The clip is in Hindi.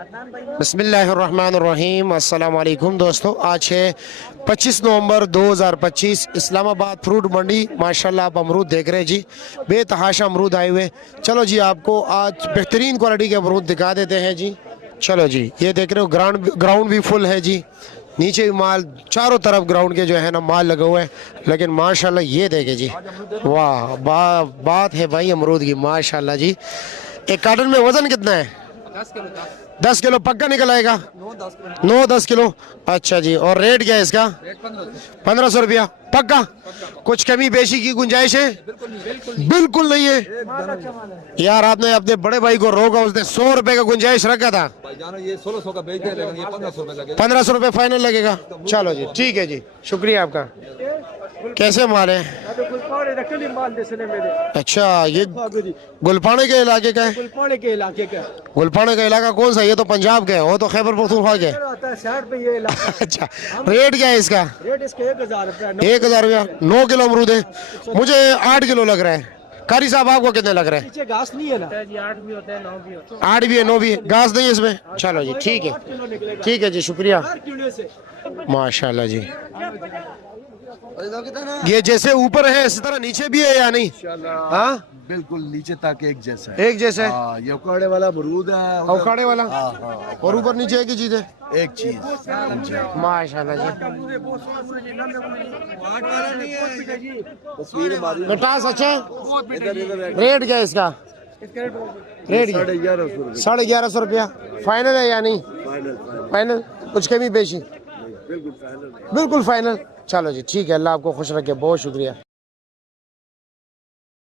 बिस्मिल्लाहिर्रहमानिर्रहीम। अस्सलाम वालेकुम दोस्तों, आज है 25 नवंबर 2025, इस्लामाबाद फ्रूट मंडी। माशाल्लाह आप अमरूद देख रहे हैं जी, बेतहाशा अमरूद आए हुए। चलो जी, आपको आज बेहतरीन क्वालिटी के अमरूद दिखा देते हैं जी। चलो जी, ये देख रहे हो, ग्राउंड भी फुल है जी, नीचे भी माल, चारों तरफ ग्राउंड के जो है ना माल लगा हुआ है। लेकिन माशाल्लाह ये देखे जी, वाह बात है भाई अमरूद की, माशाल्लाह जी। एक कार्टन में वजन कितना है? 10 किलो पक्का निकल आएगा? 9-10 किलो। अच्छा जी, और रेट क्या है इसका? 1500 रुपया पक्का। कुछ कमी बेशी की गुंजाइश है? बिल्कुल नहीं है यार। आपने अपने बड़े भाई को रोका, उसने 100 रुपए का गुंजाइश रखा था। ये 1600 का बेच दे, लेकिन ये 1500 रुपए लगेगा। 1500 रुपए फाइनल लगेगा। चलो जी, ठीक है जी, शुक्रिया आपका। कैसे माल है? अच्छा, ये गुलपाने के इलाके का है? गुलपाने के इलाके का। गुलपाने का इलाका कौन सा? ये तो पंजाब का है, वो तो खैबर पख्तूनख्वा के। अच्छा, रेट क्या है इसका? रेट इसका 1000 रुपया। 1000 रुपया। 9 किलो अमरूद है, मुझे 8 किलो लग रहा है। कारी साहब आपको कितने लग रहे हैं? नीचे घास नहीं है ना? 8 भी है, 9 भी है, घास नहीं है इसमें। चलो जी, ठीक है, ठीक है जी, शुक्रिया। माशाल्लाह जी, ये जैसे ऊपर है इसी तरह नीचे भी है या नहीं? हाँ, बिल्कुल नीचे तक एक जैसा है। एक जैसे है। ये उखाड़े वाला अमरूद है, उखाड़े वाला और ऊपर नीचे एक ही चीज है। एक चीज। माशाल्लाह जी, मिठास अच्छा है। रेट क्या है इसका? रेट 1150 रुपया फाइनल है या नहीं? फाइनल। कुछ कमी पेशी? बिल्कुल फाइनल। चलो जी, ठीक है, अल्लाह आपको खुश रखे, बहुत शुक्रिया।